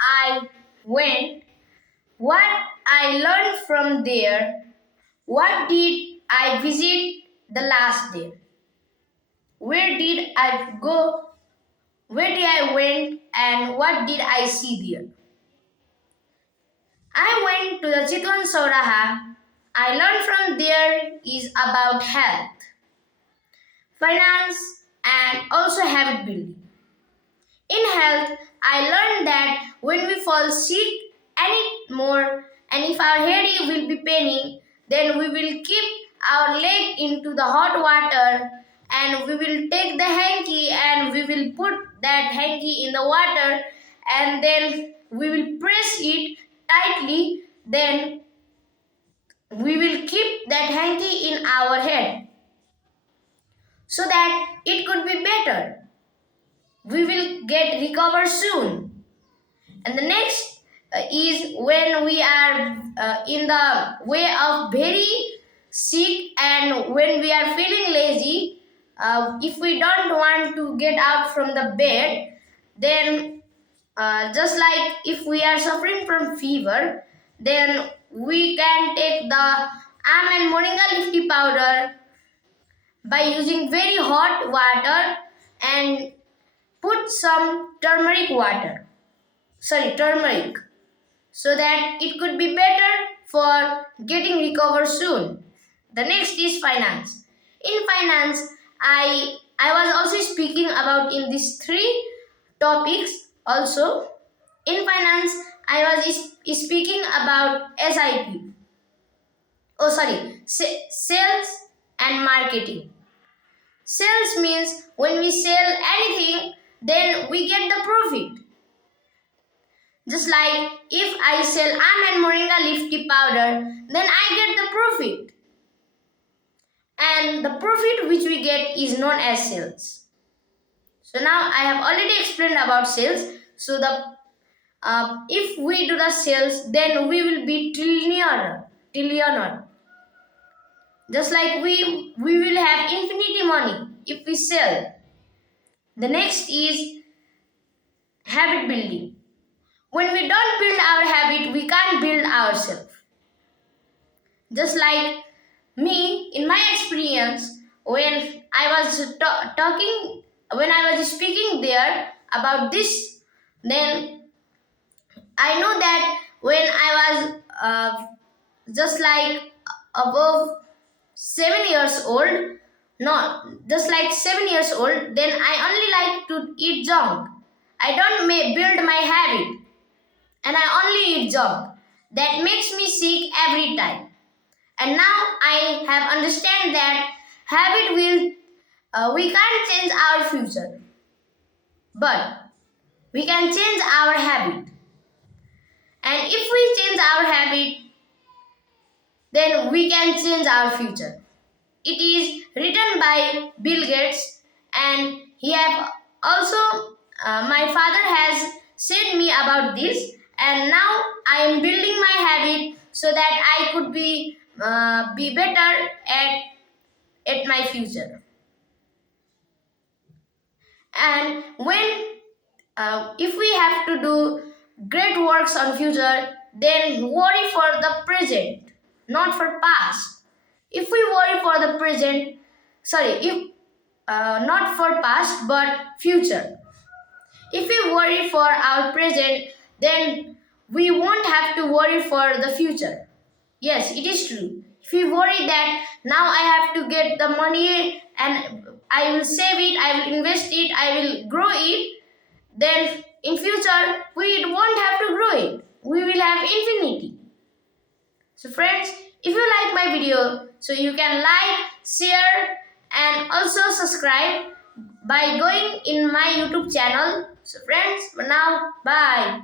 I went, what I learned from there, what did I visit the last day, where did I go, where did I went, and what did I see there. I went to the Chitwan Sauraha. I learned from there is about health, finance, and also habit building. In health, I learned that when we fall sick anymore and if our head will be paining, then we will keep our leg into the hot water and we will take the hanky and we will put that hanky in the water and then we will press it tightly. Then we will keep that hanky in our head so that it could be better. We will get recover soon. And the next is when we are in the way of very sick and when we are feeling lazy, if we don't want to get out from the bed, then just like if we are suffering from fever, then we can take the Am and Moringa leaf tea powder by using very hot water and put some turmeric, so that it could be better for getting recover soon. The next is finance. In finance, I was also speaking about in these three topics also. In finance, I was speaking about SIP. Oh, sorry, sales and marketing. Sales means when we sell anything, then we get the profit. Just like if I sell Am and Moringa leaf tea powder, then I get the profit. And the profit which we get is known as sales. So now I have already explained about sales. So if we do the sales, then we will be trillionaire. Just like we will have infinity money if we sell. The next is habit building. When we don't build our habit, we can't build ourselves. Just like me, in my experience, when I was when I was speaking there about this, then I know that when I was just like above 7 years old, no, just like 7 years old, then I only like to eat junk. I don't build my habit and I only eat junk. That makes me sick every time. And now I have understand that habit we can't change our future, but we can change our habit. And if we change our habit, then we can change our future. It is written by Bill Gates, and he have also my father has said me about this, and now I am building my habit so that I could be better at my future. And when if we have to do great works on future, then worry for the present, not for past. If we worry for the present, if not for past but future. If we worry for our present, then we won't have to worry for the future. Yes, it is true. If we worry that now I have to get the money and I will save it, I will invest it, I will grow it, then in future we won't have to grow it. We will have infinity. So friends, if you like my video, so you can like, share and also subscribe by going in my YouTube channel. So friends, for now, bye.